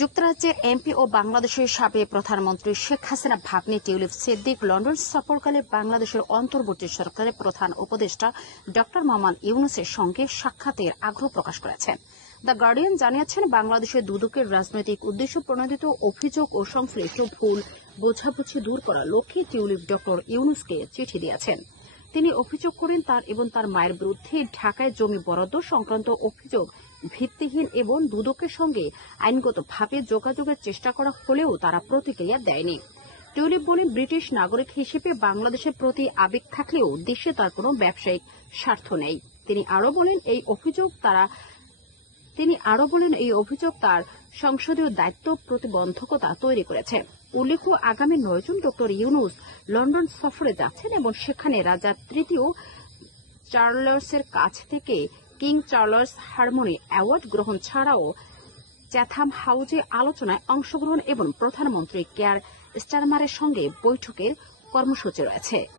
যুক্তরাজ্যের এমপি ও বাংলাদেশের সাবেক প্রধানমন্ত্রী শেখ হাসিনা ভাগ্নে টিউলিপ সিদ্দিক লন্ডন সফরকালে বাংলাদেশের অন্তর্বর্তী সরকারের প্রধান উপদেষ্টা ড মোহাম্মদ ইউনূসের সঙ্গে সাক্ষাতের আগ্রহ প্রকাশ করেছেন। দ্য গার্ডিয়ান জানিয়েছেন, বাংলাদেশের দুদকের রাজনৈতিক উদ্দেশ্য প্রণোদিত অভিযোগ ও সংশ্লিষ্ট ভুল বোঝাবুঝি দূর করার লক্ষ্যে টিউলিপ ড ইউনূসকে চিঠি দিয়েছেন। তিনি অভিযোগ করেন, তার এবং তার মায়ের বিরুদ্ধে ঢাকায় জমি বরাদ্দ সংক্রান্ত অভিযোগ ভিত্তিহীন এবং দুদকের সঙ্গে আইনগতভাবে যোগাযোগের চেষ্টা করা হলেও তারা প্রতিক্রিয়া দেয়নি। টিউলিপ বলেন, ব্রিটিশ নাগরিক হিসেবে বাংলাদেশের প্রতি আবেগ থাকলেও দেশে তার কোনো ব্যবসায়িক স্বার্থ নেই। তিনি আরও বলেন, এই অভিযোগ তার সংসদীয় দায়িত্ব প্রতিবন্ধকতা তৈরি করেছে। উল্লেখ্য, আগামী 9 জুন ড ইউনূস লন্ডন সফরে যাচ্ছেন এবং সেখানে রাজা তৃতীয় চার্লসের কাছ থেকে কিং চার্লস হারমোনি অ্যাওয়ার্ড গ্রহণ ছাড়াও চ্যাথাম হাউজে আলোচনায় অংশগ্রহণ এবং প্রধানমন্ত্রী কেয়ার স্টারমারের সঙ্গে বৈঠকের কর্মসূচি রয়েছে।